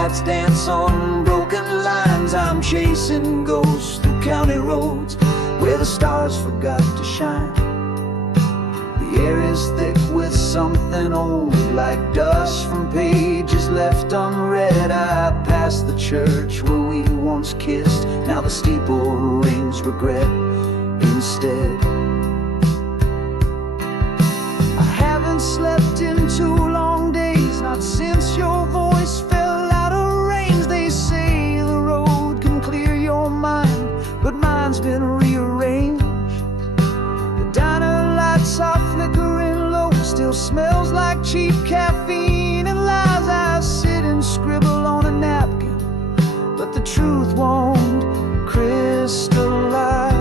lights dance on broken lines. I'm chasing ghosts through county roads where the stars forgot to shine. The air is thick with something old, like dust from pages left unread. I pass the church where we once kissed. Now the steeple rings regret instead. I haven't slept in 2 long days, not since your voice fell out of range. They say the road can clear your mind, but mine's been rearranged. The diner lights are flickering low, still smells like cheap caffeine and lies. I sit and scribble on a napkin, but the truth won't crystallize.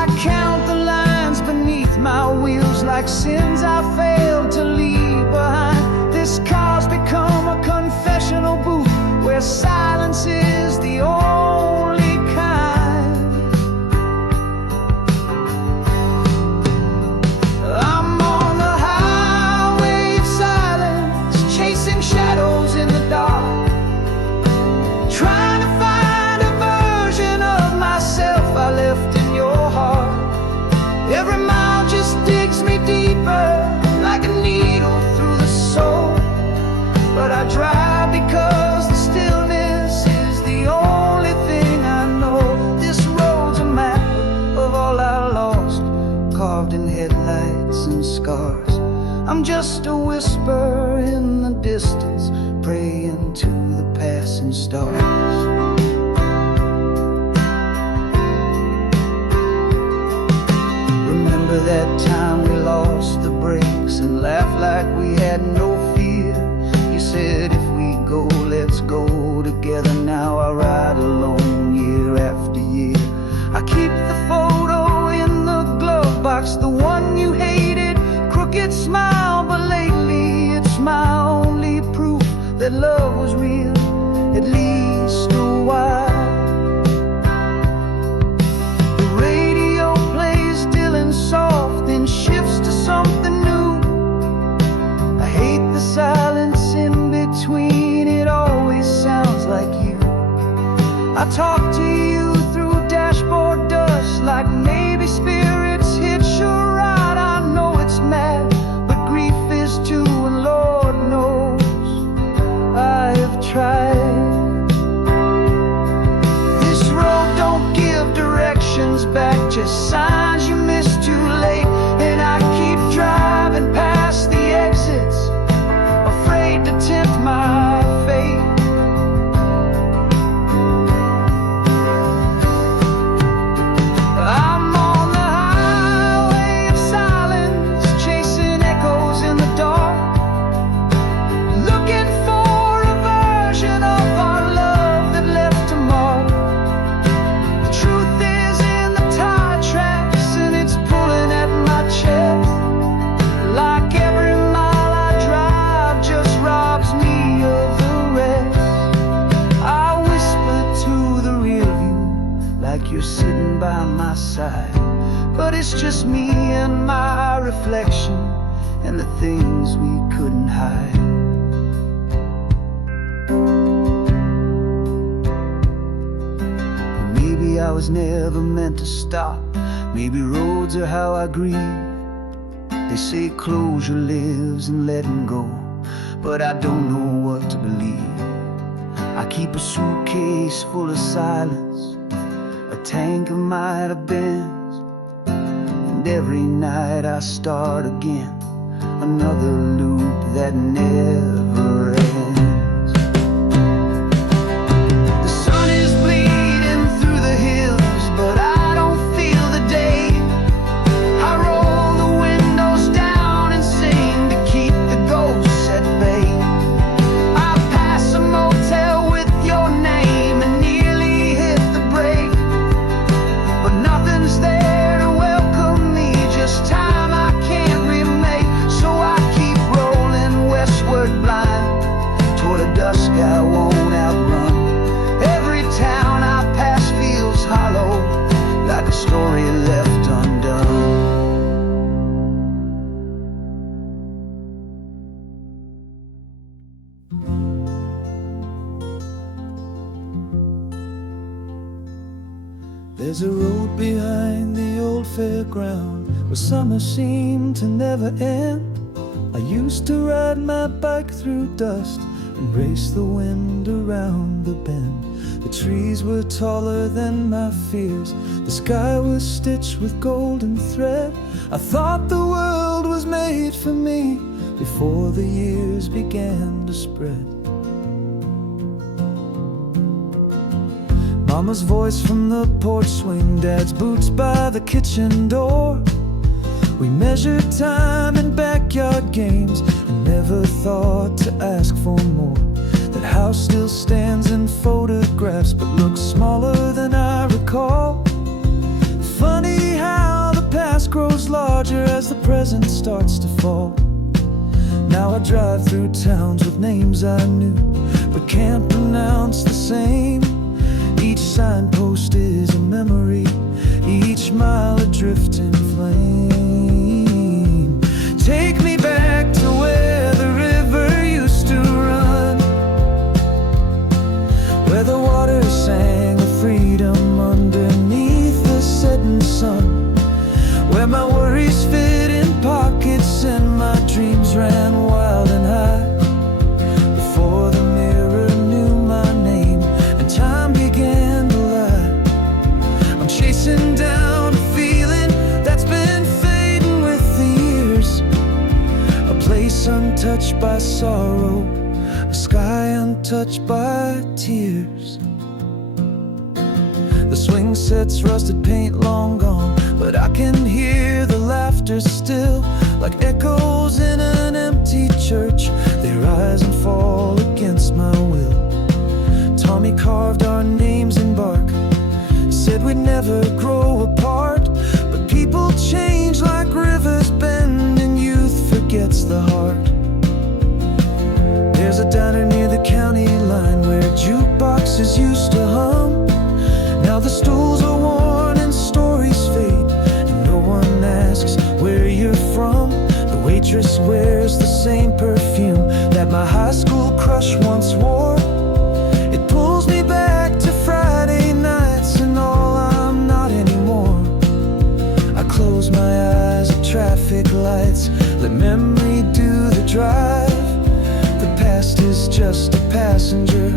I count the lines beneath my wheels like sins I failed to leave behind. This car's become a confessional booth where silence is the only kind. I'm on the highway of silence, chasing shadows in the dark, trying to find a version of myself I left in your heart. Every mile just digs me deeper, like a needle through the soul. But I drive because the stillness is the only thing I know. This road's a map of all I lost, carved in headlights and scars. I'm just a whisper in the distance, praying to the passing stars. Remember that time we lost the brakes and laughed like we had no fear? You said if we go, let's go together. Now I ride alone year after year. I keep the photo in the glove box, the one you hated, crooked smile. But lately it's my only proof that love was real, at least a while. Soft, then shifts to something new. I hate the silence in between, it always sounds like you. I talk to you through dashboard dust, like maybe spirits hitch a ride. I know it's mad, but grief is too, and Lord knows I have tried. This road don't give directions back, just signs you missed too late. And I keep driving past the exits, afraid to tempt my fate. I'm on the highway of silence, chasing echoes in the dark, looking for a version of our love that left a mark. The truth is in the tire tracks, and it's pulling at my chest. Like every mile I drive just robs me of the rest. I whisper to the rear view like you're sitting by my side, but it's just me and my reflection and the things we couldn't hide. Maybe I was never meant to stop. Maybe roads are how I grieve. They say closure lives in letting go, but I don't know what to believe. I keep a suitcase full of silence, a tank of might have beens, and every night I start again, another loop that never ends. The sun is bleeding through the hills, but I don't feel the day. I roll the windows down and sing to keep the ghosts at bay. I pass a motel with your name and nearly hit the brake, but nothing's there to welcome me, just time I can't remake. So I keep rolling westward blind, There's a road behind the old fairground where summer seemed to never end. I used to ride my bike through dust and race the wind around the bend. The trees were taller than my fears, the sky was stitched with golden thread. I thought the world was made for me before the years began to spread. Mama's voice from the porch swing, Dad's boots by the kitchen door. We measured time in backyard games and never thought to ask for more. That house still stands in photographs but looks smaller than I recall. Funny how the past grows larger as the present starts to fall. Now I drive through towns with names I knew but can't pronounce the same. Each signpost is a memory, each mile a drifting flame. Take me back to where the river used to run, where the water sang of freedom underneath the setting sun, where my worries fit in pockets and my dreams ran wild and high. Before the mirror knew my name and time began to lie, I'm chasing down a feeling that's been fading with the years. A place untouched by sorrow, a sky untouched by tears. The swing set's rusted paint long gone, but I can hear the laughter still, like echoes in an empty church. They rise and fall against my will. Tommy carved our names in bark, said we'd never grow apart. But people change like rivers bend, and youth forgets the heart. There's a diner near the county line where jukeboxes used to hum. Now the stools are worn and stories fade, and no one asks where you're from. The waitress wears the same perfume that my high school crush once wore. It pulls me back to Friday nights and all I'm not anymore. I close my eyes at traffic lights, let memory do the drive. The past is just a passenger,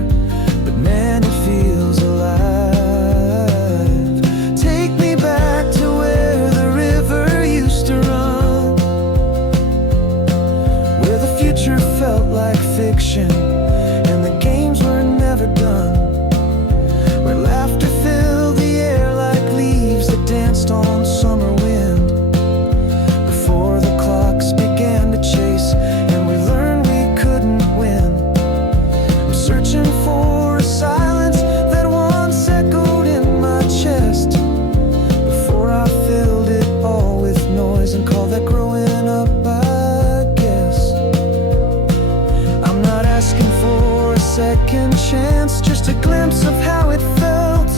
but man, it feels alive. Take me back to where the river used to run, where the future felt like fiction and the games were never done, where laughter filled the air like leaves that danced on summer wind. Before the clocks began to chase and we learned we couldn't win, I'm searching for a silence that once echoed in my chest. Before I filled it all with noise and called that growing up, I guess. I'm not asking for a second chance, just a glimpse of how it felt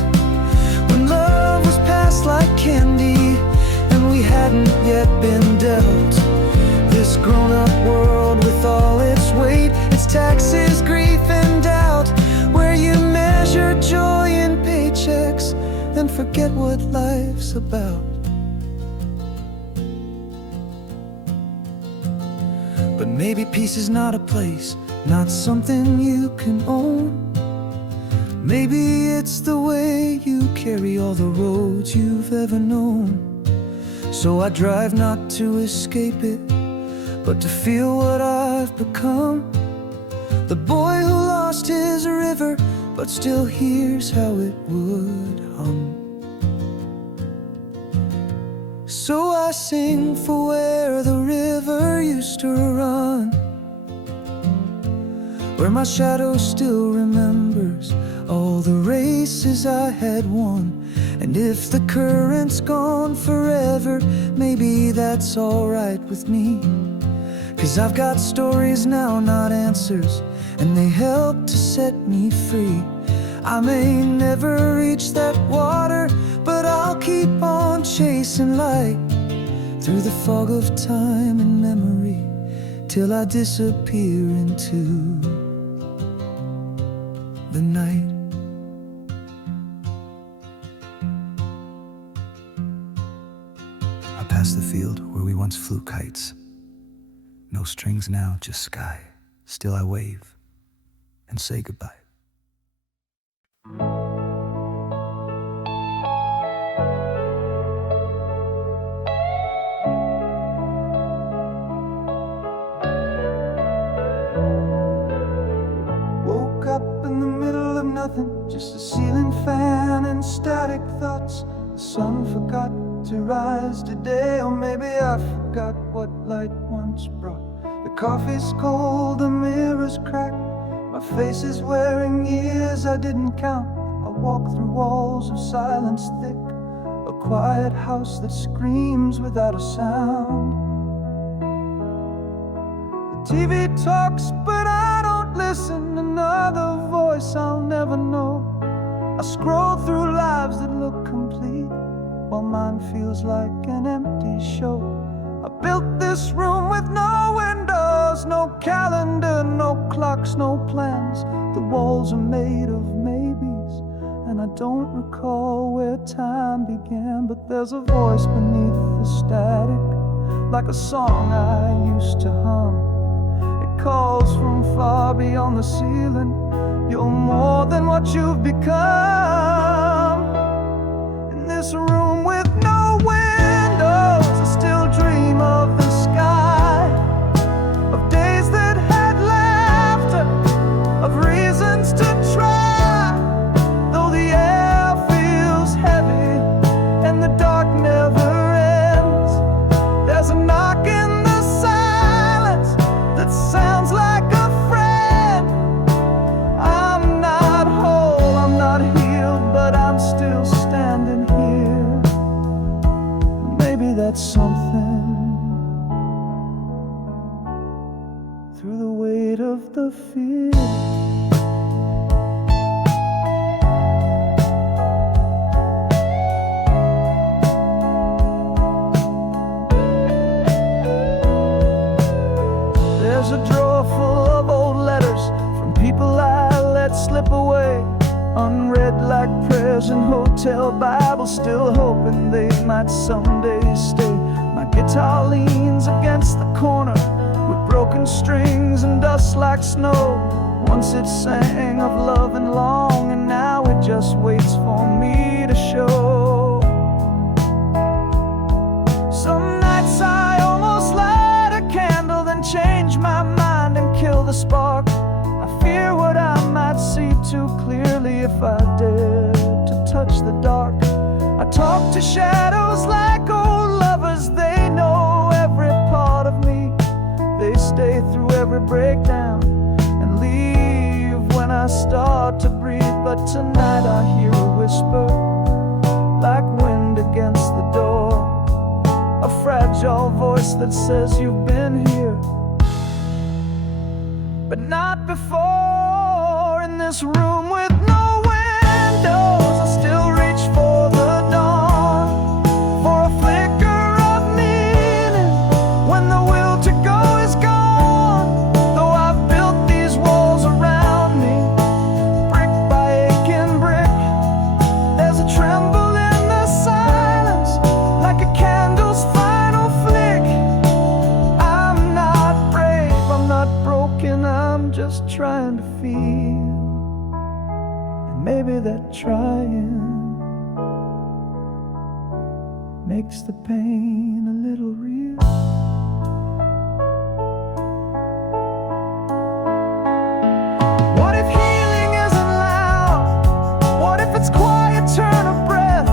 when love was passed like candy and we hadn't yet been dealt. This grown-up world with all its weight, its taxes, grief and doubt, where you measure joy in paychecks and forget what life's about. But maybe peace is not a place, not something you can own. Maybe it's the way you carry all the roads you've ever known. So I drive not to escape it, but to feel what I've become. The boy who lost his river, but still hears how it would hum. So I sing for where the river used to run, where my shadow still remembers all the races I had won. And if the current's gone forever, maybe that's alright with me. 'Cause I've got stories now, not answers, and they help to set me free. I may never reach that water, but I'll keep on chasing light through the fog of time and memory till I disappear into the night. past the field where we once flew kites. No strings now, just sky. Still I wave and say goodbye. Woke up in the middle of nothing, just a ceiling fan and static thoughts. The sun forgot to rise today, or maybe I forgot what light once brought. The coffee's cold, the mirror's cracked, my face is wearing years I didn't count. I walk through walls of silence thick, a quiet house that screams without a sound. The TV talks, but I don't listen. Another voice I'll never know. I scroll through lives that look complete, while mine feels like an empty show. I built this room with no windows, no calendar, no clocks, no plans. The walls are made of maybes, and I don't recall where time began. But there's a voice beneath the static, like a song I used to hum. It calls from far beyond the ceiling. You're more than what you've become. In this room with no windows, I still dream of the sky, of days that had laughter, of reasons to try. Though the air feels heavy and the dark never ends, there's a knock in the silence that sounds like a friend. I'm not whole, I'm not healed, but I'm still standing here. Maybe that's something. Through the weight of the fear, there's a drawer full of old letters from people I let slip away, unread like prayers in hotel Bibles, still hoping they might someday stay. My guitar leans against the corner with broken strings and dust like snow. Once it sang of love and long, and now it just waits for me to show. Some nights I almost light a candle, then change my mind and kill the spark. I fear what I might see too clearly if I dare to touch the dark. I talk to shadows like old lovers, they know every part of me. They stay through every breakdown and leave when I start to breathe. But tonight I hear a whisper, like wind against the door, a fragile voice that says you've been here, but not before. In this room with no windows, I still reach for the dawn, for a flicker of meaning when the will to go is gone. Though I've built these walls around me, brick by aching brick, there's a tremble in the silence, like a candle's final flick. I'm not brave, I'm not broken, I'm just trying to feel. And maybe that trying makes the pain a little real. What if healing isn't loud? What if it's quiet turn of breath?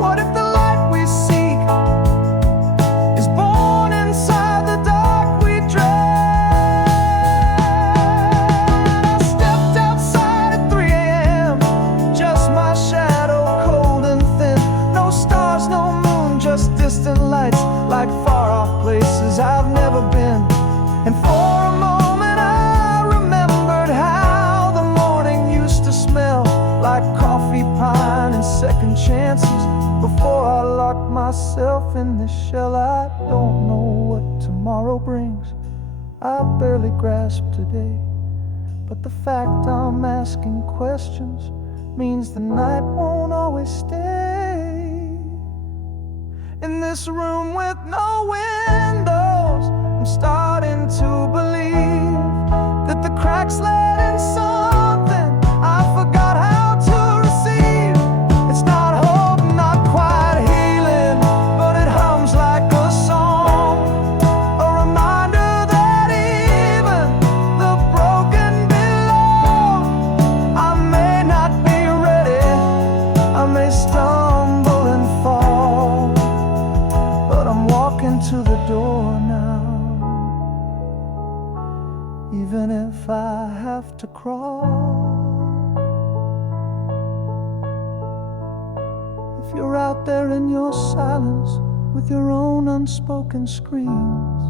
What if the light we seek is born inside the dark we dread? I stepped outside at 3 a.m., just my shadow, cold and thin. No stars, no moon, just distant lights, like far-off places I've never been. And for a moment I remembered how the morning used to smell like coffee, pine, and second chances. Before I locked myself in this shell, I don't know what tomorrow brings. I barely grasp today, but the fact I'm asking questions means the night won't always stay. In this room with no windows. I'm starting to believe that the cracks let in something I forgot how to receive. It's not hope, not quite healing, but it hums like a song, a reminder that even the broken belong. I may not be ready, I may stumble and fall, but I'm walking to the door now, even if I have to crawl. If you're out there in your silence with your own unspoken screams,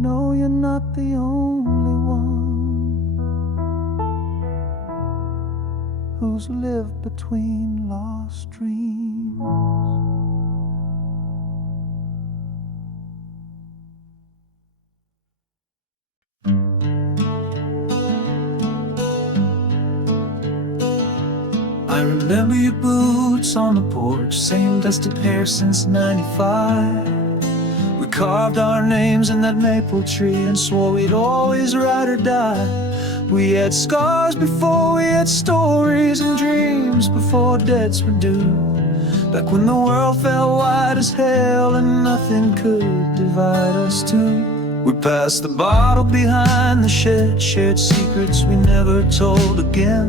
know you're not the only one who's lived between lost dreams. I remember your boots on the porch, same dusty pair since '95. We carved our names in that maple tree and swore we'd always ride or die. We had scars before we had stories, and dreams before debts were due. Back when the world felt wide as hell and nothing could divide us two. We passed the bottle behind the shed, shared secrets we never told again.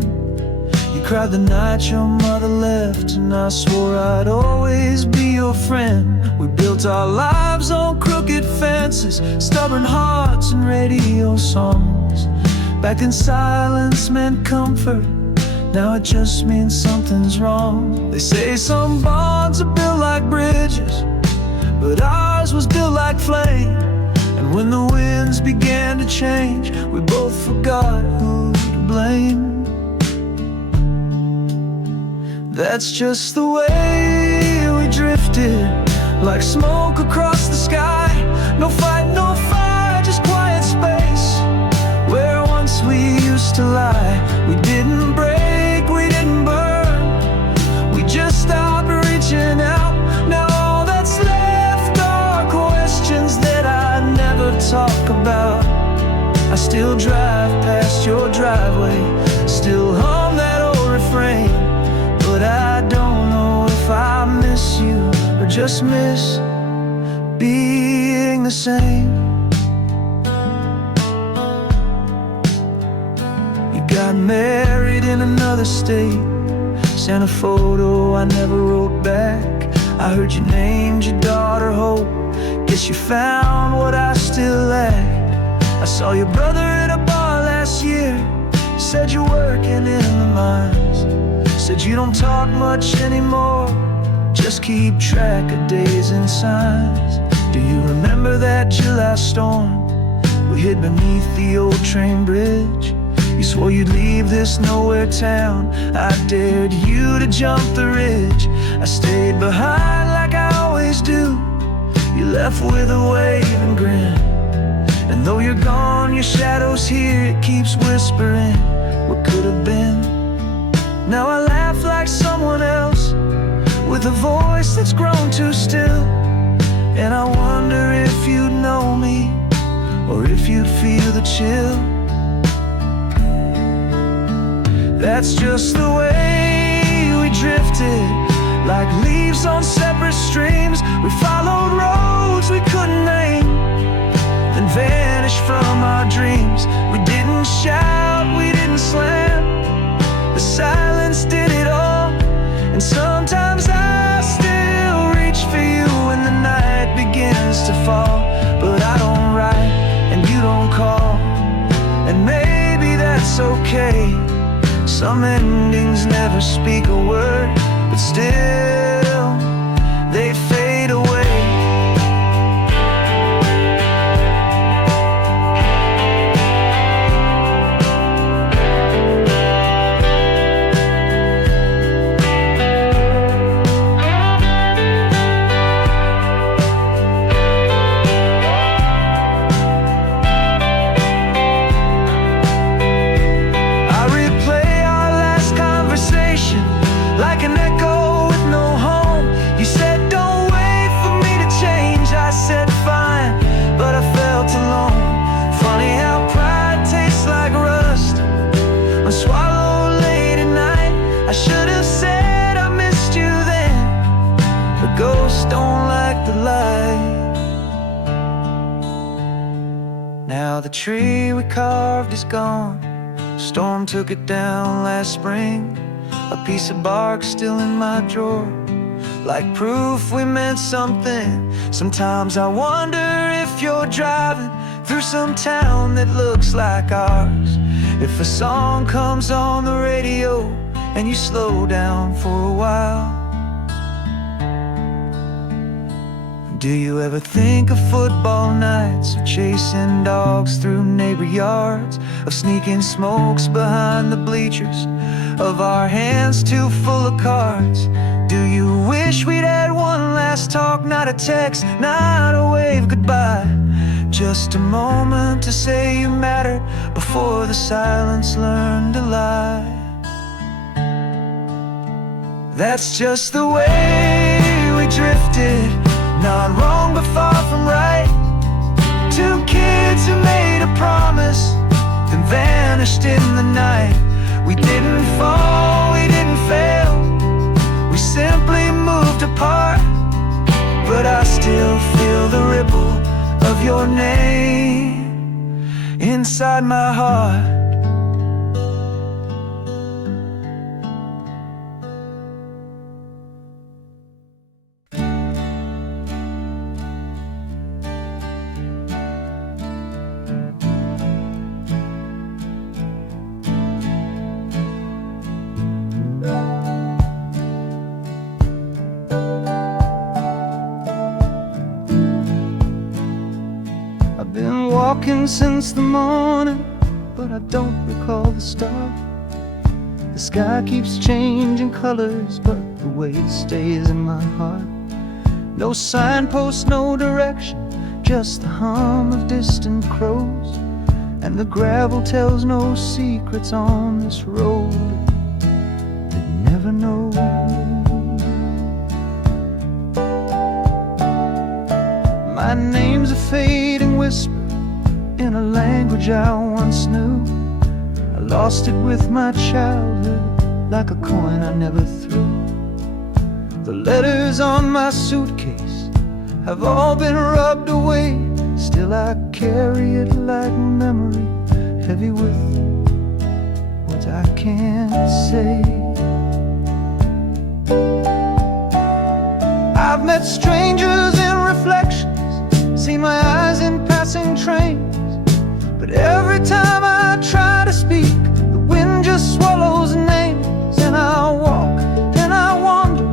You cried the night your mother left, and I swore I'd always be your friend. We built our lives on crooked fences, stubborn hearts and radio songs. Back then silence meant comfort, now it just means something's wrong. They say some bonds are built like bridges, but ours was built like flame. And when the winds began to change, we both forgot who to blame. That's just the way we drifted, like smoke across the sky. No fight, no fire, just quiet space where once we used to lie. We didn't break, we didn't burn, we just stopped reaching out. Now all that's left are questions that I never talk about. I still drive past your driveway, still hum that old refrain, but I don't know if I miss you or just miss being the same. You got married in another state, sent a photo I never wrote back. I heard you named your daughter Hope, guess you found what I still lacked. I saw your brother at a bar last year, said you're working in the mines. Said you don't talk much anymore, just keep track of days and signs. Do you remember that July storm we hid beneath the old train bridge? You swore you'd leave this nowhere town, I dared you to jump the ridge. I stayed behind like I always do, you left with a wave and grin. And though you're gone, your shadow's here, it keeps whispering what could have been. Now I laugh like someone else, with a voice that's grown too still. And I wonder if you'd know me, or if you'd feel the chill. That's just the way we drifted, like leaves on separate streams. We followed roads we couldn't name, then vanished from our dreams. We didn't shout, we didn't slam, the silence did it all. And sometimes I still reach for you when the night begins to fall. But I don't write and you don't call, and maybe that's okay. Some endings never speak a word, but still they fade away. Like an echo with no house don't like the light. Now the tree we carved is gone. Storm took it down last spring. A piece of bark still in my drawer, like proof we meant something. Sometimes I wonder if you're driving through some town that looks like ours. If a song comes on the radio and you slow down for a while. Do you ever think of football nights, of chasing dogs through neighbor yards, of sneaking smokes behind the bleachers, of our hands too full of cards? Do you wish we'd had one last talk, not a text, not a wave goodbye, just a moment to say you mattered before the silence learned to lie? That's just the way we drifted, not wrong but far from right. Two kids who made a promise, then vanished in the night. We didn't fall, we didn't fail, we simply moved apart. But I still feel the ripple of your name inside my heart. I've been walking since the morning, but I don't recall the start. The sky keeps changing colors, but the weight stays in my heart. No signpost, no direction, just the hum of distant crows. And the gravel tells no secrets on this road that never knows. My name's a fading whisper in a language I once knew. I lost it with my childhood, like a coin I never threw. The letters on my suitcase have all been rubbed away. Still I carry it like memory, heavy with what I can't say. I've met strangers in reflections, seen my eyes in passing trains, but every time I try to speak, the wind just swallows names. And I walk and I wander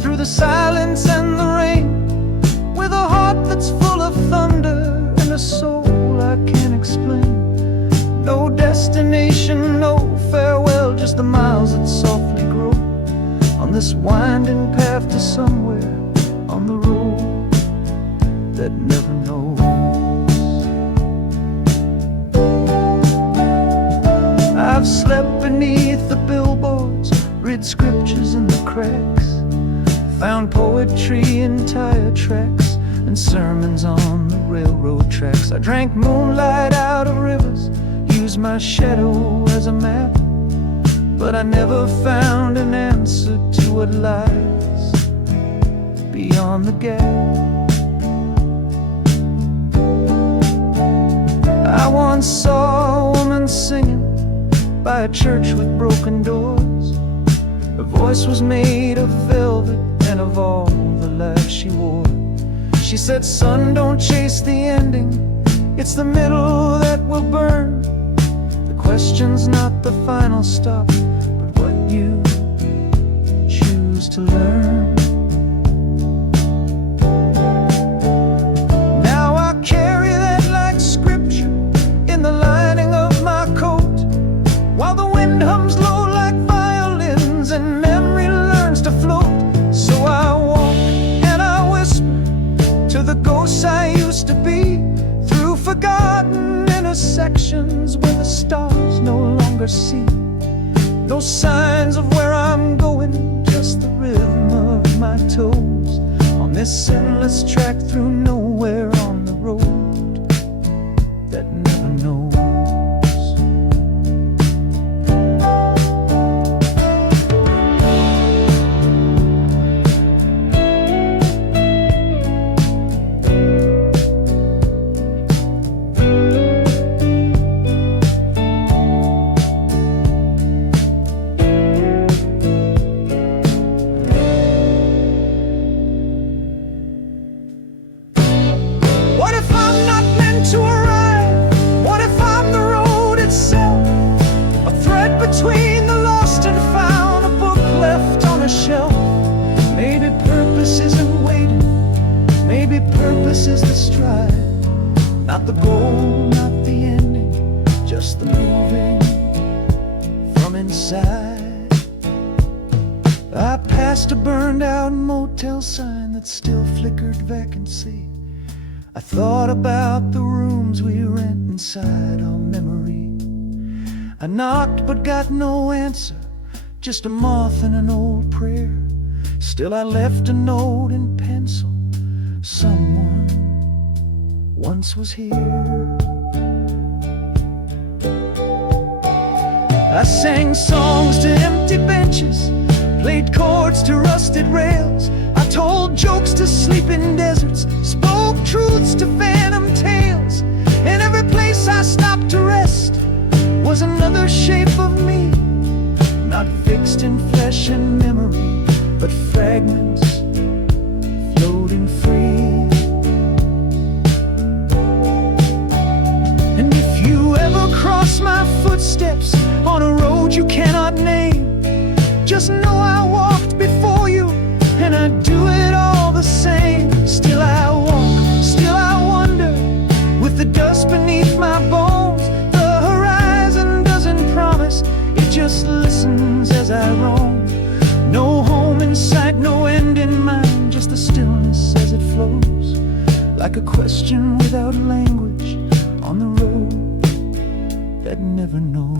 through the silence and the rain, with a heart that's full of thunder and a soul I can't explain. No destination, no farewell, just the miles that softly grow on this winding path to somewhere on the road that never knows. I've slept beneath the billboards, read scriptures in the cracks, found poetry in tire tracks and sermons on the railroad tracks. I drank moonlight out of rivers, used my shadow as a map, but I never found an answer to what lies beyond the gap. I once saw a woman singing by a church with broken doors. Her voice was made of velvet and of all the life she wore. She said, son, don't chase the ending, it's the middle that will burn. The question's not the final stop, but what you choose to learn. Now I carry that like scripture in the lining of my coat, while the wind hums low like violins and memory learns to float. So I walk and I whisper to the ghosts I used to be, through forgotten intersections where the stars no longer see. No signs of where I'm going, just the rhythm of my toes on this endless track through nowhere on the road that never knows. maybe purpose is the strive, not the goal, not the ending, just the moving from inside. I passed a burned out motel sign that still flickered vacancy. I thought about the rooms we rent inside our memory. I knocked but got no answer, just a moth and an old prayer. Still I left a note in pencil. Someone once was here. I sang songs to empty benches, played chords to rusted rails. I told jokes to sleeping deserts, spoke truths to phantom tales. And every place I stopped to rest was another shape of me, not fixed in flesh and memory, but fragments floating free. And if you ever cross my footsteps on a road you cannot name, just know I walked before you, and I do it all the same. Still I walk, still I wonder, with the dust beneath my bones. The horizon doesn't promise, it just listens as I roam. No home in sight, no end in mind, just the stillness as it flows, like a question without language on the road that never knows.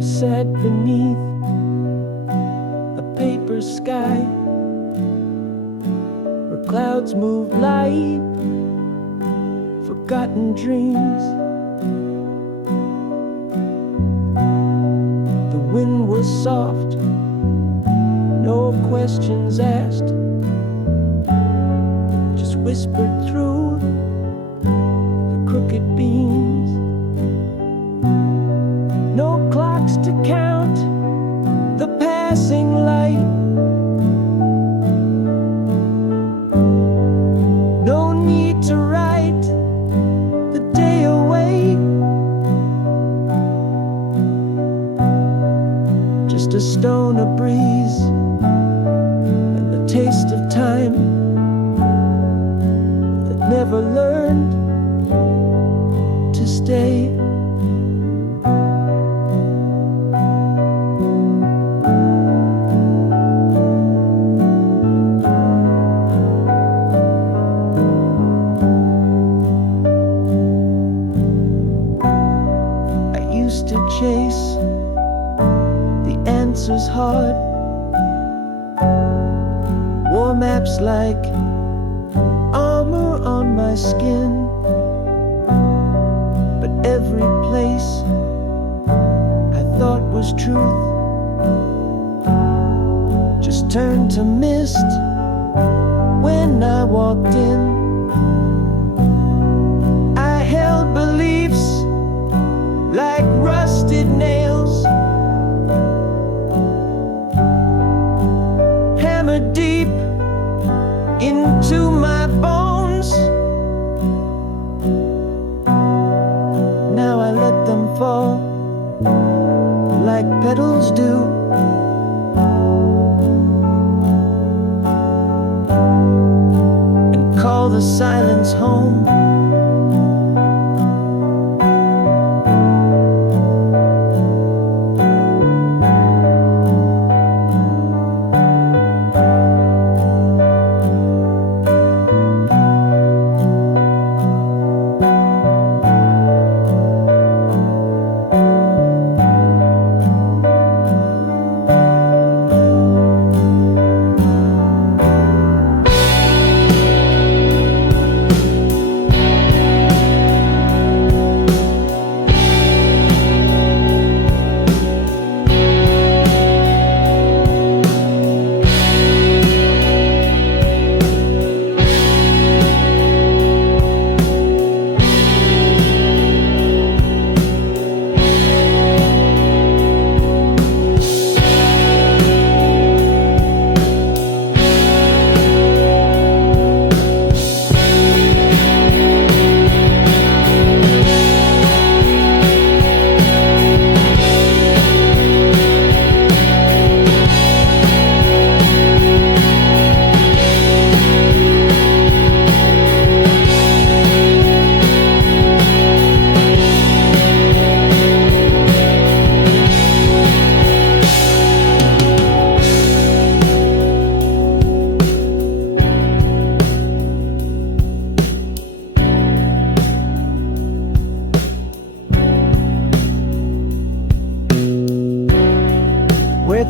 Sat beneath a paper sky where clouds moved light, forgotten dreams. The wind was soft, no questions asked, just whispered through the crooked beams. No clocks to count the passing light, no need to write the day away, just a stone, a breeze, and the taste of time that never learned to stay. Chase the answers hard, wore maps like armor on my skin, but every place I thought was truth just turned to mist when I walked in. I held beliefs like rusted nails, hammered deep into my bones. Now I let them fall like petals do, and call the silence home.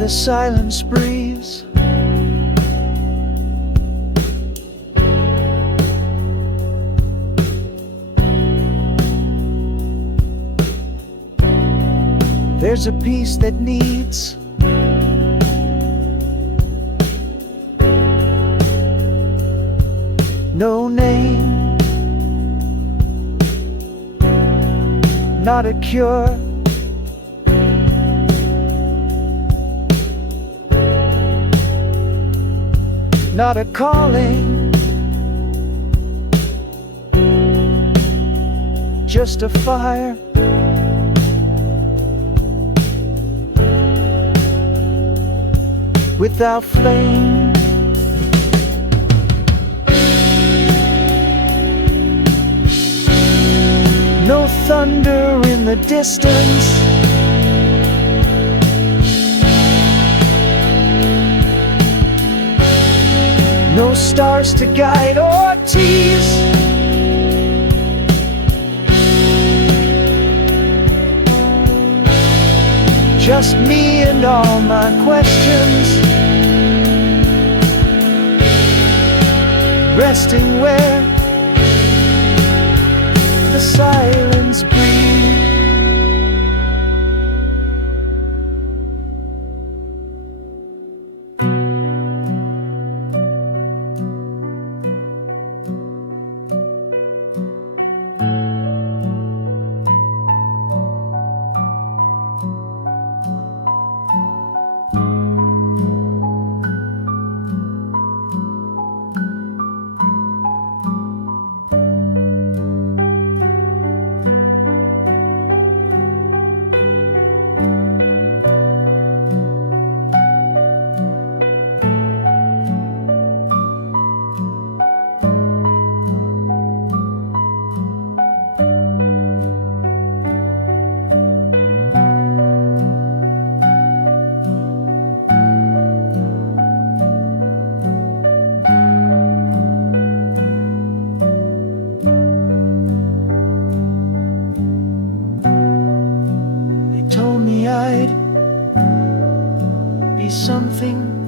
the silence breathes. There's a peace that needs no name, not a cure, not a calling, just a fire. Without flame, no thunder in the distance, no stars to guide or tease. Just me and all my questions, resting where the silence breathes. I'd be something,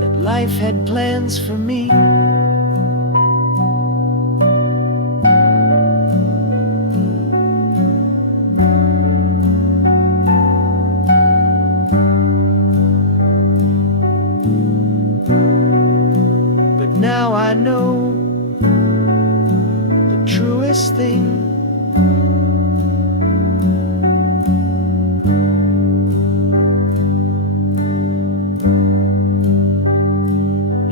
that life had plans for me. But now I know truest thing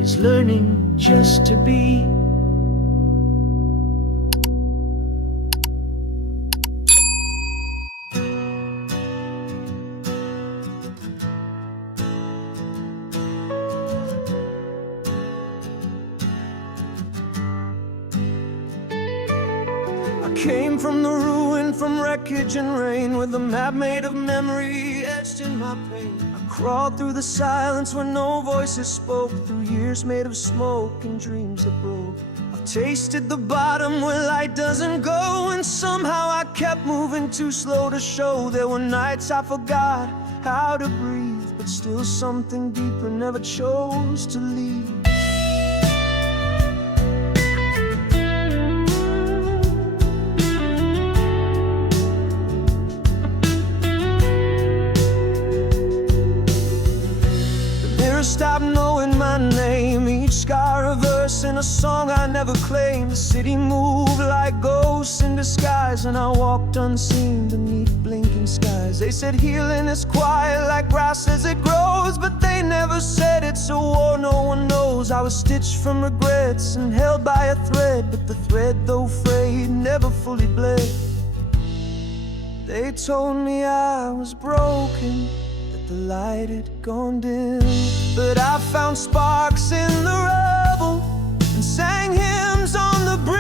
is learning just to be. Came from the ruin, from wreckage and rain, with a map made of memory etched in my pain. I crawled through the silence where no voices spoke, through years made of smoke and dreams that broke. I've tasted the bottom where light doesn't go, and somehow I kept moving too slow to show. There were nights I forgot how to breathe, but still something deeper never chose to leave. Stop knowing my name, each scar a verse in a song I never claimed. The city moved like ghosts in disguise, and I walked unseen beneath blinking skies. They said healing is quiet like grass as it grows, but they never said it's a war no one knows. I was stitched from regrets and held by a thread, but the thread, though frayed, never fully bled. They told me I was broken, the light had gone dim, but I found sparks in the rubble and sang hymns on the brim.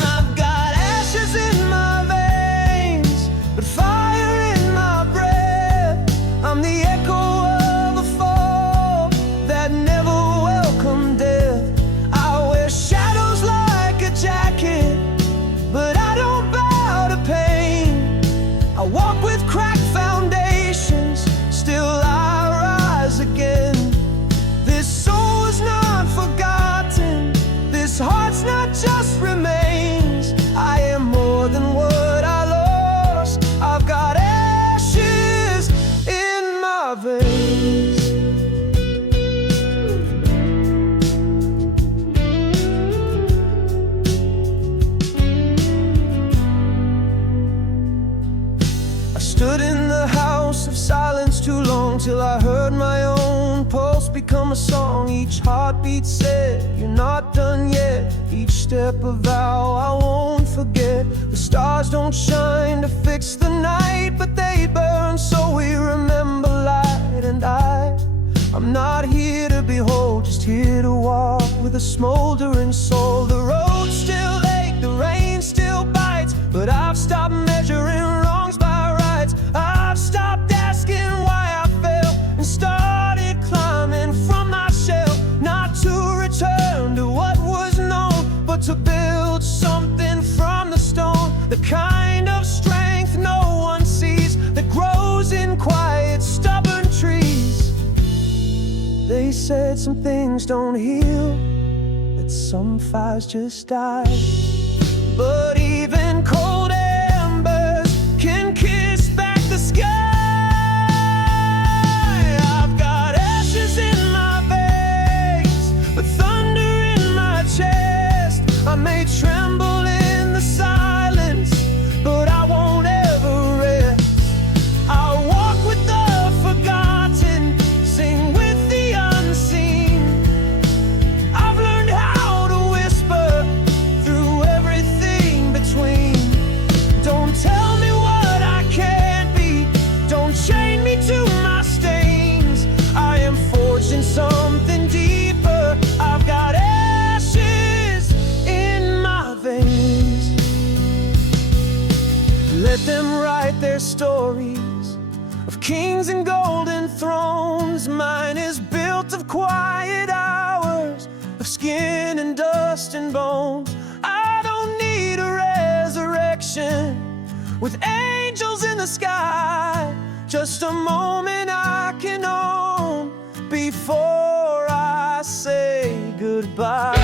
I've got ashes in my veins, but fire in my breath. I'm the echo of a fall that never welcomed death. I wear shadows like a jacket, but I don't stood in the house of silence too long, till I heard my own pulse become a song. Each heartbeat said, you're not done yet. Each step a vow I won't forget. The stars don't shine to fix the night, but they burn so we remember light. And I'm not here to behold, just here to walk with a smoldering soul. The road's still ache, the rain still bites, but I've stopped measuring wrongs by rights. I've stopped asking why I fell and started climbing from my shell. Not to return to what was known, but to build something from the stone. The kind of strength no one sees, that grows in quiet, stubborn trees. They said some things don't heal, that some fires just die. But even cold embers can kiss back the sky. I've got ashes in my veins, but thunder in my chest. I may tremble in the silence, but I won't ever rest. I'll walk with the forgotten, sing with the unseen. I've learned how to whisper through everything between. Don't tell me what I can't be, don't chain me to my stains. I am forged in something deeper. I've got ashes in my veins. Let them write their stories of kings and golden thrones. Mine is built of quiet hours, of skin and dust and bones. I don't need a resurrection with angels in the sky, just a moment I can own before I say goodbye.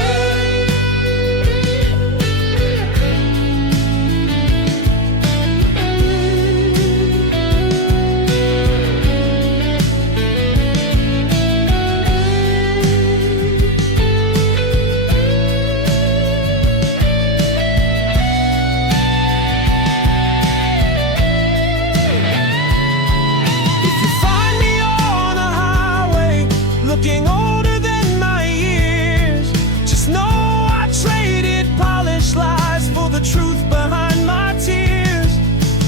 Looking older than my years, just know I traded polished lies for the truth behind my tears.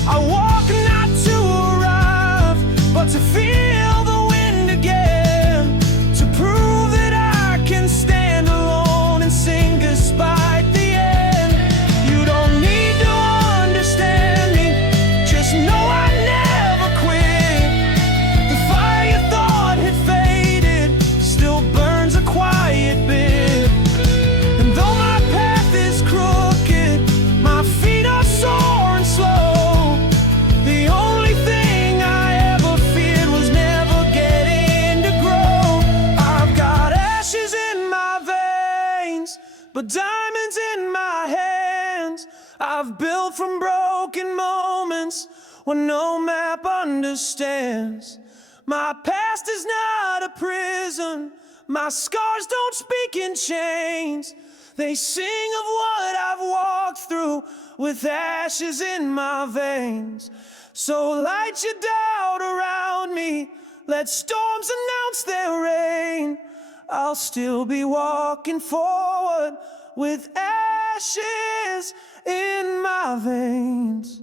I walk not to arrive, but to feel the wind again, to prove that I can stand alone and sing despite the end. You don't need to understand me, just know I never quit. The fire you thought had faded still burns a quiet bit. And though my path is crooked, my feet are sore and slow, the only thing I ever feared was never getting to grow. I've got ashes in my veins, but diamonds in my hands. I've built from broken moments where no map understands. My past is not a prison, my scars don't speak in chains. They sing of what I've walked through with ashes in my veins. So light your doubt around me, let storms announce their reign. I'll still be walking forward with ashes in my veins.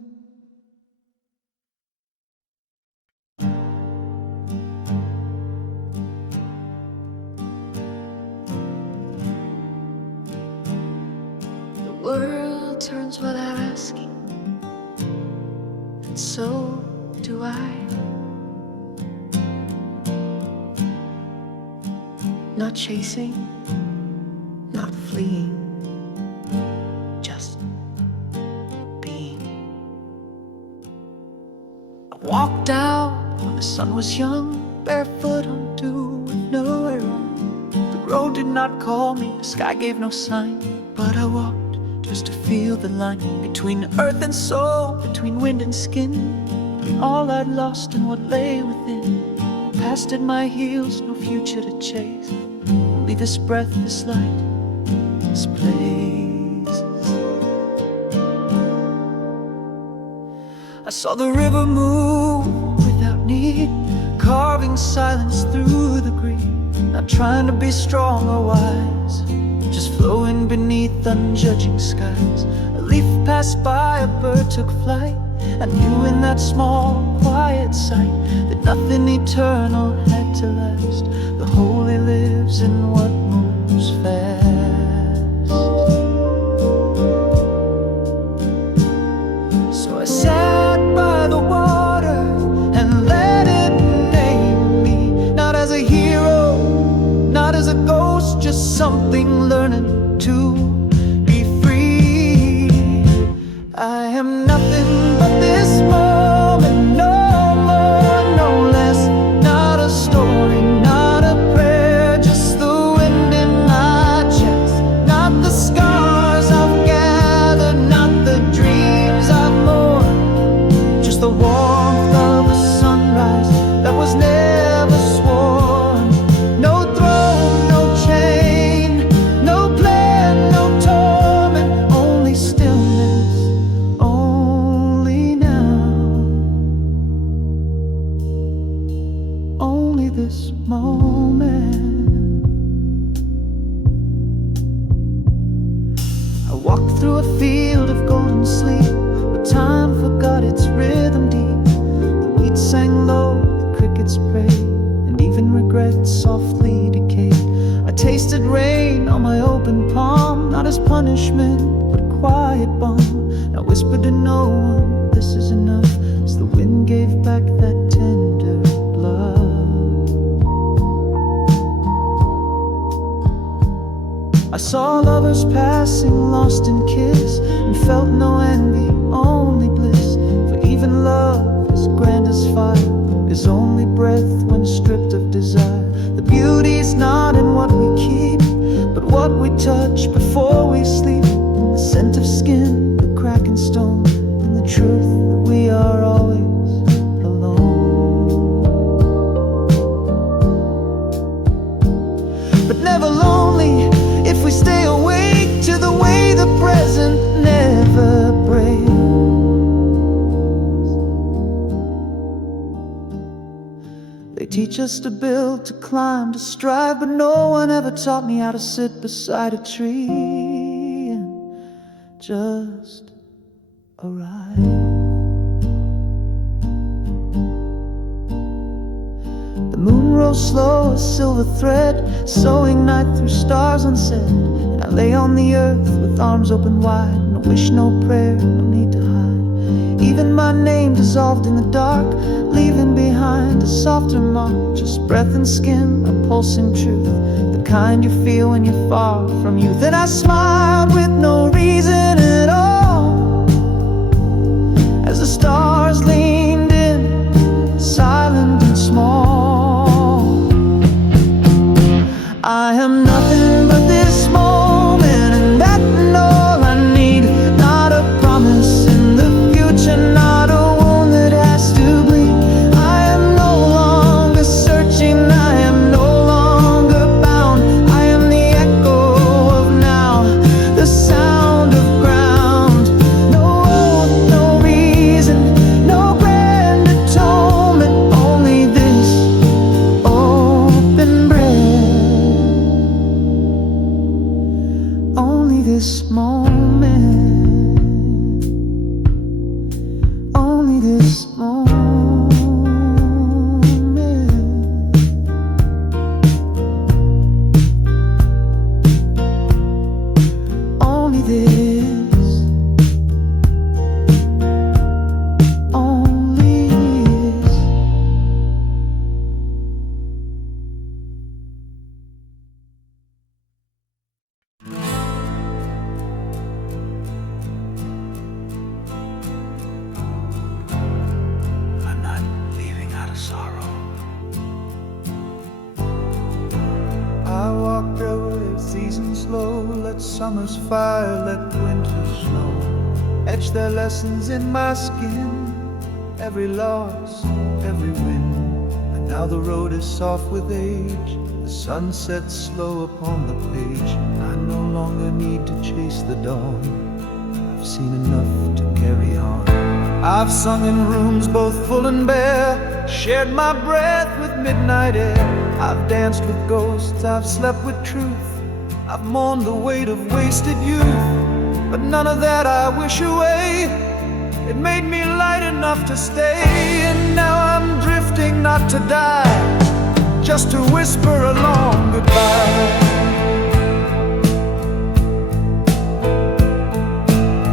The world turns without asking, and so do I. Not chasing, not fleeing, just being. I walked out when the sun was young, barefoot on dew with nowhere on. The road did not call me, the sky gave no sign, but I walked just to feel the line between earth and soul, between wind and skin, between all I'd lost and what lay within. Past at my heels, no future to chase, only this breath, this light, this place. I saw the river move without need, carving silence through the green. Not trying to be strong or wise, just flowing beneath unjudging skies. A leaf passed by, a bird took flight. I knew in that small, quiet sight that nothing eternal had to last. The holy lives in what moves fast. So I sat by the water and let it name me. Not as a hero, not as a ghost, just something learning to be free. I am nothing but this moment, no more, no less. Not a story, not a prayer, just the wind in my chest. Not the scars I've gathered, not the dreams I've mourned, just the warmth of a sunrise that was never sworn. No throne, no chain, no plan, no torment, only stillness, only now, only this moment. I walked through a field of golden sleep, where time forgot its rhythm deep. The weeds sang low, the crickets prayed, and even regret softly decayed. I tasted rain on my open palm, not as punishment, but quiet balm. I whispered to no one, this is enough, as the wind gave back that tender blood. I saw lovers passing, lost in kiss, and felt no envy, only bliss. For even love, as grand as fire, is only breath when stripped of desire. The beauty's not in what we keep, but what we touch before we sleep. The scent of skin, the crack in stone, and the truth that we are always alone. But never lonely if we stay awake to the way the present never breaks. They teach us to build, to climb, to strive, but no one ever taught me how to sit beside a tree and just arrive. The moon rose slow, a silver thread, sewing night through stars unsaid. And I lay on the earth with arms open wide, no wish, no prayer, no need to hide. Even my name dissolved in the dark, leaving behind a softer mark. Just breath and skin, a pulsing truth, the kind you feel when you're far from youth. And I smiled with no reason at all, as the stars leaned in, silent and small. I am nothing but this moment, and that's all I need. Not a promise in the future, not a wound that has to bleed. I am no longer searching, I am no longer bound. I am the echo of now, the sound of ground. No oath, no reason, no grand atonement, only this open breath, only this moment, only this moment, only this, only this. I'm not leaving out of sorrow. I walk there where seasons slow, let summer's fire, let winter's snow etch their lessons in my skin. Every loss, every win. And now the road is soft with age, the sun sets slow upon the page. I no longer need to chase the dawn, I've seen enough to carry on. I've sung in rooms both full and bare, shared my breath with midnight air. I've danced with ghosts, I've slept with truth, I've mourned the weight of wasted youth. But none of that I wish away. It made me light enough to stay. And now I'm drifting not to die, just to whisper a long goodbye.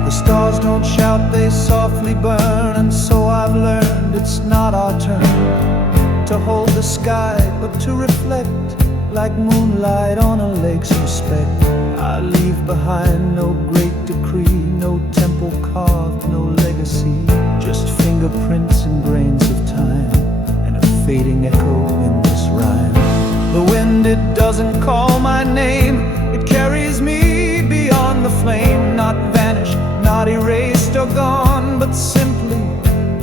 The stars don't shout, they softly burn. And so I've learned it's not our turn to hold the sky, but to reflect like moonlight on a lake's respect. I leave behind no great decree, no temple carved, no legacy, just fingerprints and grains of time, and a fading echo in this rhyme. The wind, it doesn't call my name, it carries me beyond the flame. Not vanished, not erased or gone, but simply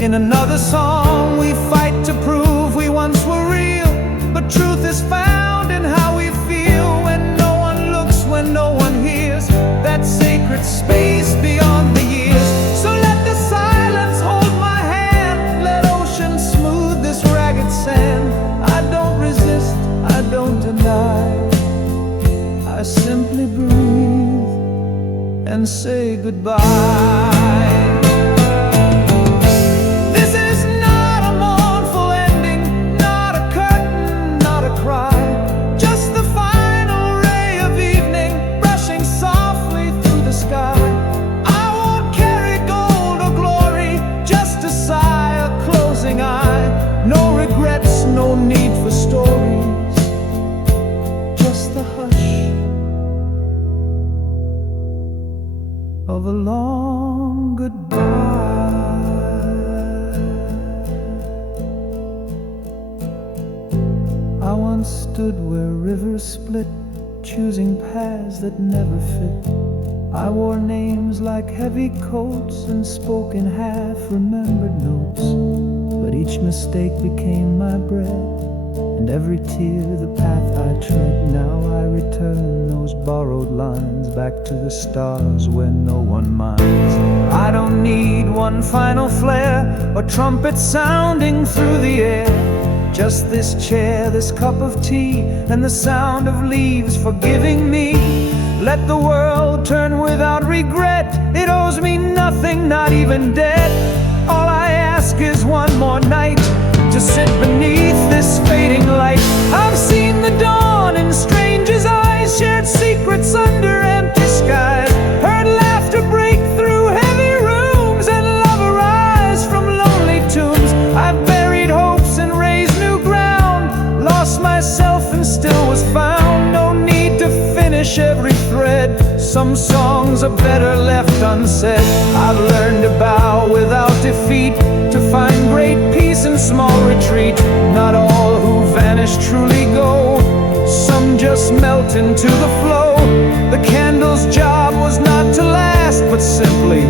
in another song. We fight to prove we once were real, but truth is found in how we feel. When no one looks, when no one hears, that sacred space beyond the years. So let the silence hold my hand, let ocean smooth this ragged sand. I don't resist, I don't deny, I simply breathe and say goodbye. No need for stories, just the hush of a long goodbye. I once stood where rivers split, choosing paths that never fit. I wore names like heavy coats and spoke in half-remembered notes. But each mistake became my bread, and every tear the path I tread. Now I return those borrowed lines back to the stars where no one minds. I don't need one final flare or trumpet sounding through the air. Just this chair, this cup of tea, and the sound of leaves forgiving me. Let the world turn without regret, it owes me nothing, not even debt. All I ask is one more night to sit beneath this fading light. I've seen the dawn in strangers' eyes, shared secrets under empty skies, heard laughter break through heavy rooms and love arise from lonely tombs. I've buried hopes and raised new ground, lost myself and still was found. No need to finish every thread, some songs are better left unsaid. I've learned to bow without defeat, to find great peace in small retreat. Not all who vanish truly go, some just melt into the flow. The candle's job was not to last, but simply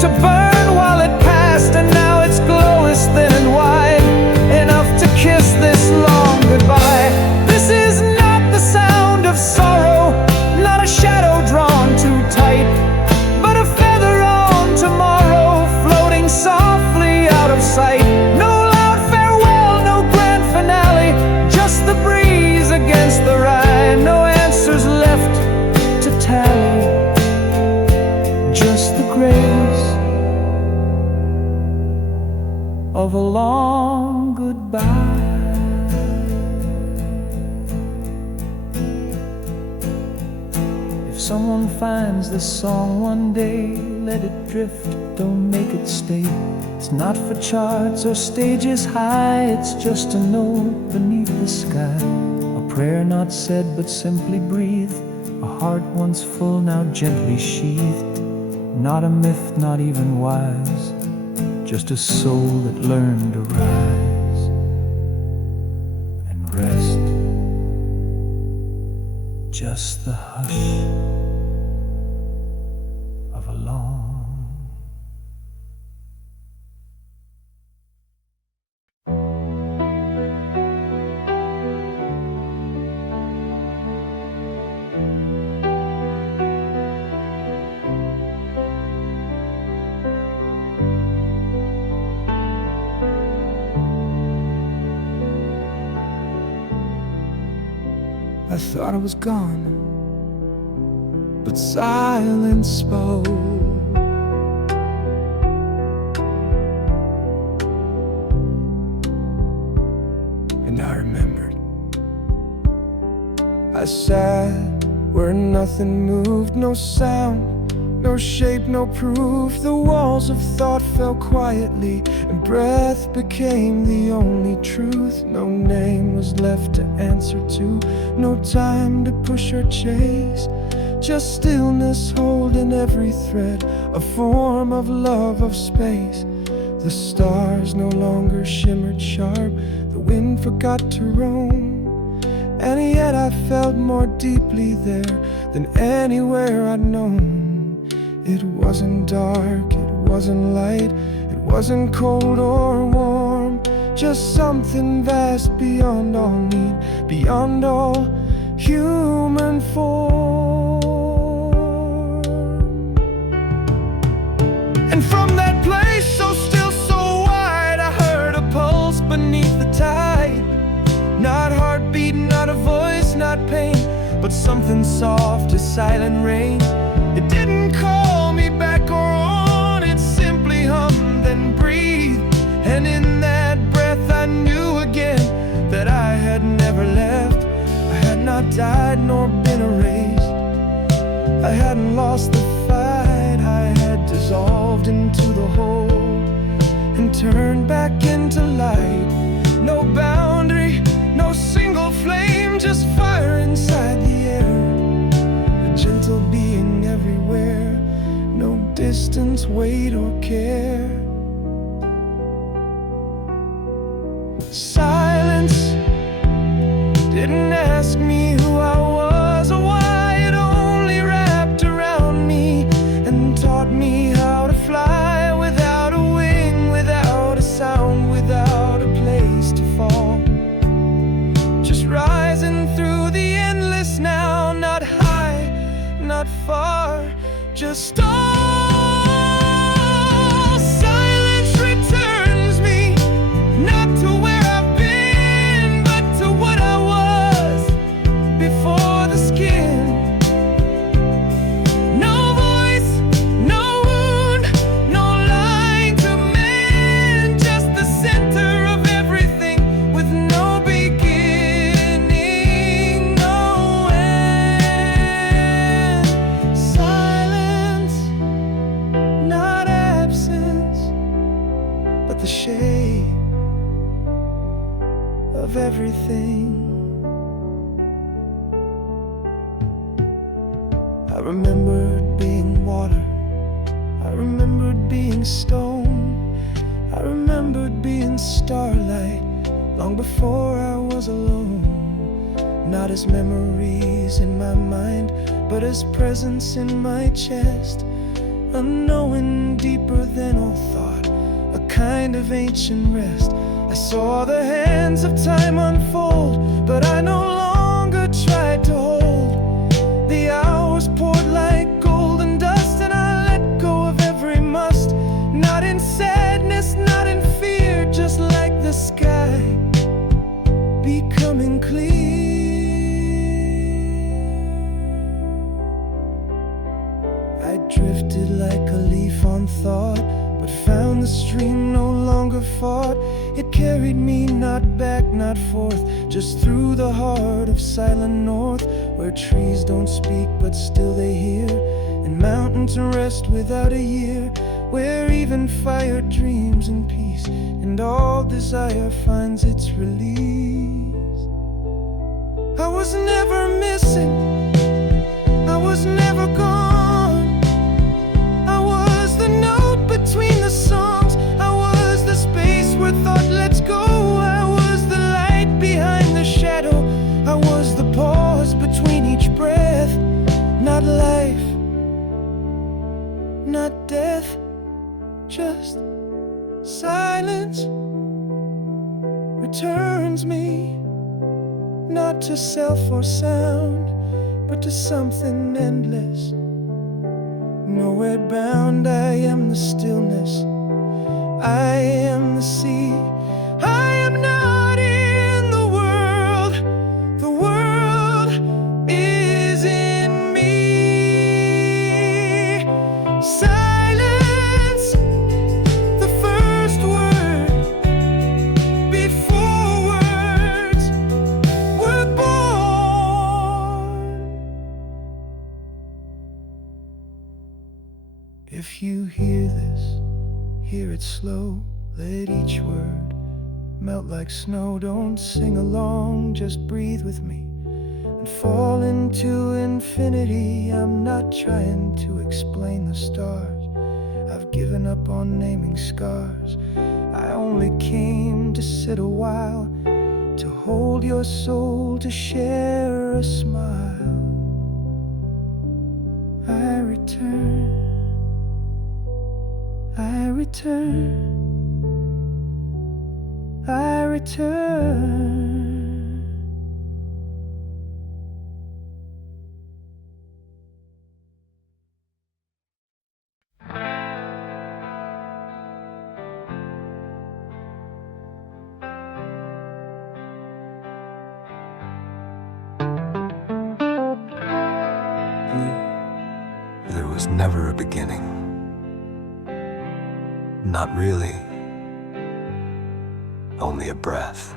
to burn while it passed. And now its glow is thin and wide, enough to kiss this long goodbye. This is not the sound of sorrow, not a shadow drawn too tight, but a feather on tomorrow, floating softly out of sight. No loud farewell, no grand finale, just the breeze against the rye. No answers left to tally, just the grace of a long goodbye. If someone finds this song one day, let it drift, don't make it stay. It's not for charts or stages high, it's just a note beneath the sky. A prayer not said but simply breathed, a heart once full now gently sheathed. Not a myth, not even wise, just a soul that learned to rise and rest. Just the hush of a long I thought I was gone, but silence spoke. And I remembered. I sat where nothing moved, no sound, no shape, no proof. The walls of thought fell quietly, and breath became the only truth. No name was left to answer to, no time to push or chase, just stillness holding every thread, a form of love of space. The stars no longer shimmered sharp, the wind forgot to roam, and yet I felt more deeply there than anywhere I'd known. It wasn't dark, it wasn't light, it wasn't cold or warm, just something vast beyond all need, beyond all human form. And from that place, so still, so wide, I heard a pulse beneath the tide. Not heartbeat, not a voice, not pain, but something soft as silent rain. It didn't call me back or on, it simply hummed and breathed. And in that breath I knew again that I had never left. I had not died nor been erased. I hadn't lost the fight, I had dissolved into the whole and turned back into light. No boundary, no single flame, just fire inside the air. A gentle being everywhere, no distance, weight, or care. Silence didn't ask me who I was or why, it only wrapped around me and taught me how to fly without a wing, without a sound, without a place to fall. Just rising through the endless now, not high, not far, just all. Silence returns me, not to where I've been, but to what I was before the skin. No voice, no wound, no line to mend, just the center of everything with no beginning, no end. Silence, not absence, but the shade of everything. I remembered being water, I remembered being stone, I remembered being starlight long before I was alone. Not as memories in my mind, but as presence in my chest, unknowing deeper than all thought, a kind of ancient rest. I saw the hands of time unfold, but I no longer tried to hold. The hours poured like golden dust, and I let go of every must. Not in sadness, not in fear, just like the sky becoming clear. I drifted like a leaf on thought, but found the stream no longer fought. It carried me not back, not forth, just through the heart of silent north, where trees don't speak but still they hear, and mountains rest without a year, where even fire dreams in peace, and all desire finds its release. I was never missing, I was never gone. I was the note between the songs, I was the space where thought lets go. I was the light behind the shadow, I was the pause between each breath. Not life, not death, just silence returns me, not to self or sound, but to something endless. Nowhere bound, I am the stillness, I am the sea. I am not in the world hear it slow, let each word melt like snow. Don't sing along, just breathe with me and fall into infinity. I'm not trying to explain the stars, I've given up on naming scars. I only came to sit a while, to hold your soul, to share a smile. I return, I return, I return. There was never a beginning. Not really. Only a breath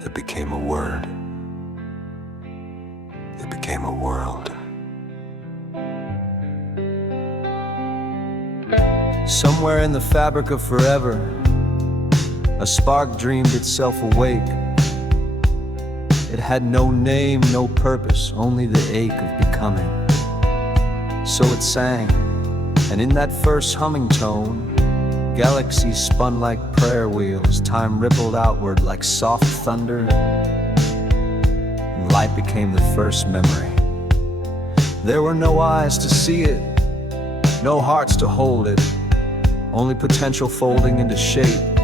that became a word. It became a world. Somewhere in the fabric of forever, a spark dreamed itself awake. It had no name, no purpose, only the ache of becoming. So it sang, and in that first humming tone, galaxies spun like prayer wheels, time rippled outward like soft thunder, and light became the first memory. There were no eyes to see it, no hearts to hold it, only potential folding into shape,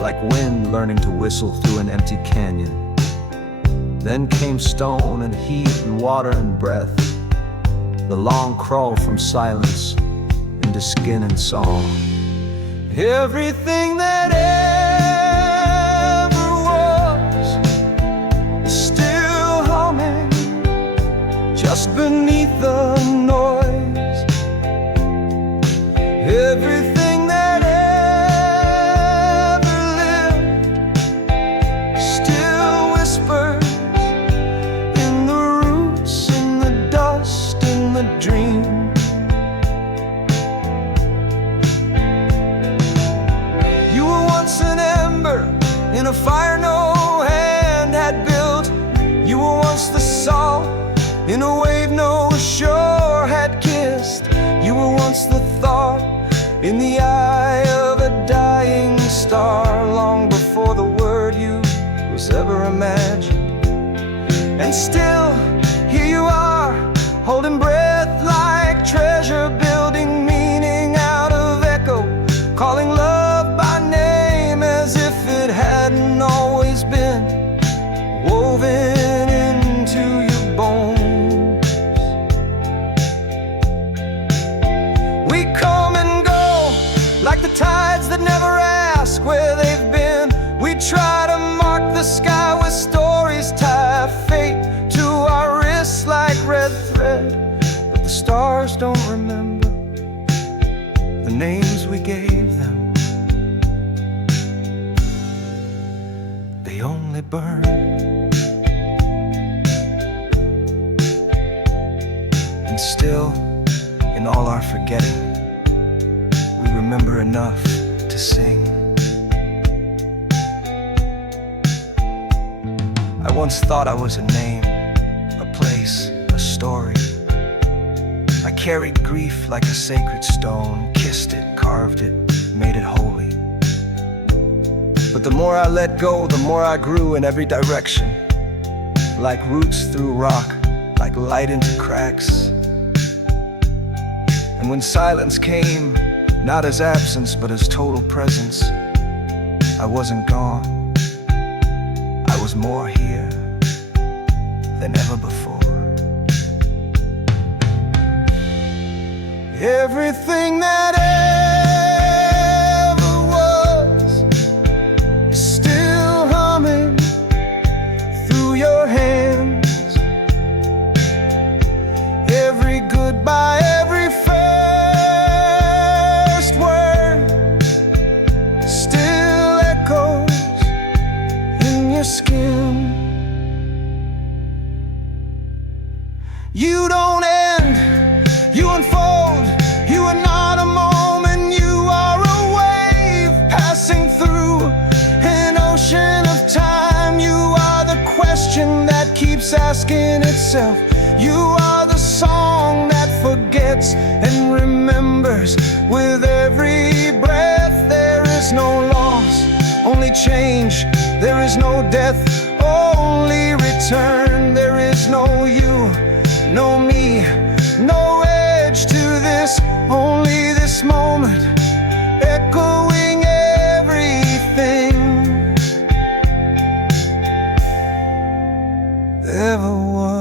like wind learning to whistle through an empty canyon. Then came stone and heat and water and breath, the long crawl from silence into skin and song. Everything that ever was is still humming just beneath the noise. Everything that ever lived still whispers in the roots, in the dust, in the dream. You were once an ember in a fire no hand had built. You were once the salt in a wave no shore had kissed. You were once the thought in the eye of a dying star, long before the word you was ever imagined. And still, here you are, holding breath like treasure, building meaning out of echo, calling love by name as if it hadn't always been woven into your bones. We come and go like the tides that never ask where they've been. We try to mark the sky with stories, tie fate to our wrists like red thread, but the stars don't remember the names we gave them. They only burn. And still, in all our forgetting, we remember enough to sing. I once thought I was a name, a place, a story. I carried grief like a sacred stone, kissed it, carved it, made it holy. But the more I let go, the more I grew in every direction, like roots through rock, like light into cracks. And when silence came, not as absence but as total presence, I wasn't gone. I was more here than ever before. Everything that ever was is still humming through your hands. Every goodbye, every first word still echoes in your skin. You don't end, you unfold. You are not a moment. keeps asking itself. You are the song that forgets and remembers. With every breath there is no loss, only change. There is no death, only return. There is no you, no me, no edge to this, only this moment, echoing everything there ever was.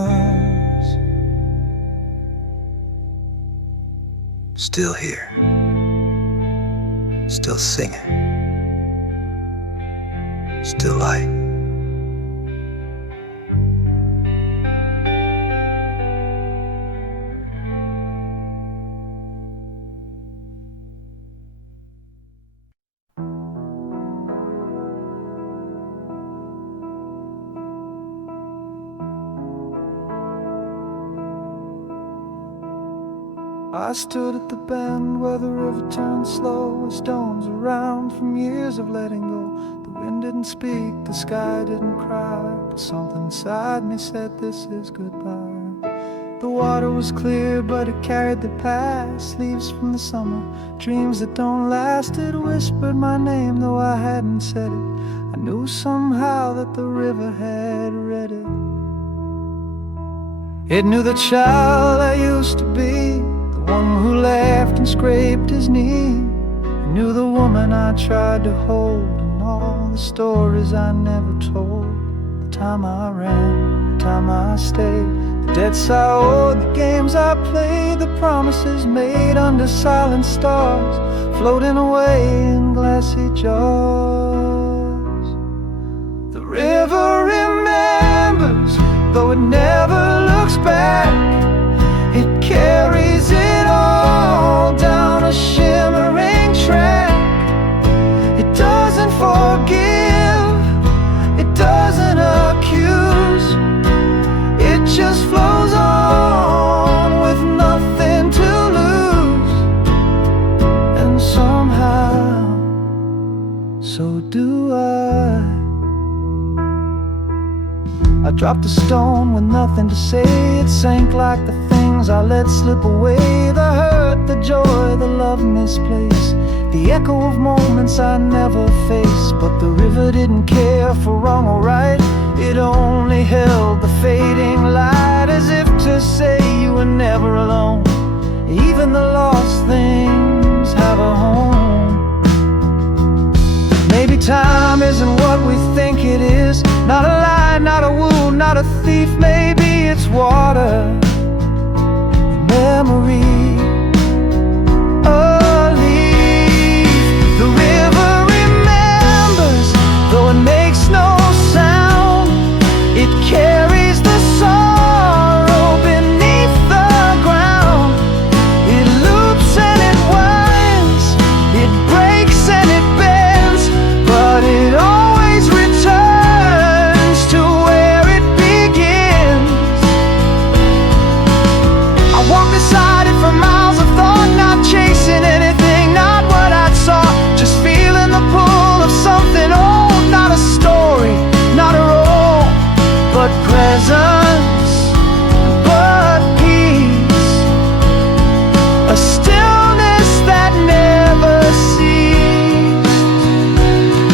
Still here, still singing, still light. I stood at the bend where the river turned slow, with stones around from years of letting go. The wind didn't speak, the sky didn't cry, but something inside me said this is goodbye. The water was clear, but it carried the past, leaves from the summer, dreams that don't last. It whispered my name, though I hadn't said it. I knew somehow that the river had read it. It knew the child I used to be, the one who laughed and scraped his knee. It knew the woman I tried to hold, and all the stories I never told. The time I ran, the time I stayed, the debts I owed, the games I played, the promises made under silent stars, floating away in glassy jars. The river remembers, though it never looks back. It carries it all down a shimmering track. It doesn't forgive, it doesn't accuse. It just flows on with nothing to lose. And somehow, so do I dropped a stone with nothing to say. It sank like the things I let slip away. The hurt, the joy, the love misplaced, the echo of moments I never faced. But the river didn't care for wrong or right. It only held the fading light, as if to say you were never alone. Even the lost things have a home. Maybe time isn't what we think it is. Not a lie, not a wound, not a thief. Maybe it's water, memory, a leaf. The river remembers, though it makes no sound. It carries the sorrow beneath the ground. It loops and it winds, it breaks and it bends, but it always returns to where it begins. I walked beside it for miles of thought, not chasing anything, not what I'd sought, just feeling the pull of something old. Not a story, not a role, but presence, but peace, a stillness that never ceased.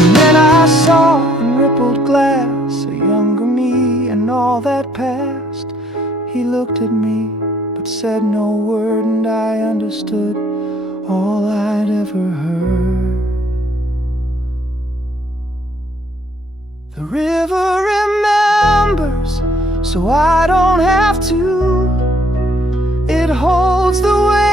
And then I saw in rippled glass a younger me, and all that passed. He looked at me but said no word, and I understood all I'd ever heard. The river remembers, so I don't have to. It holds the way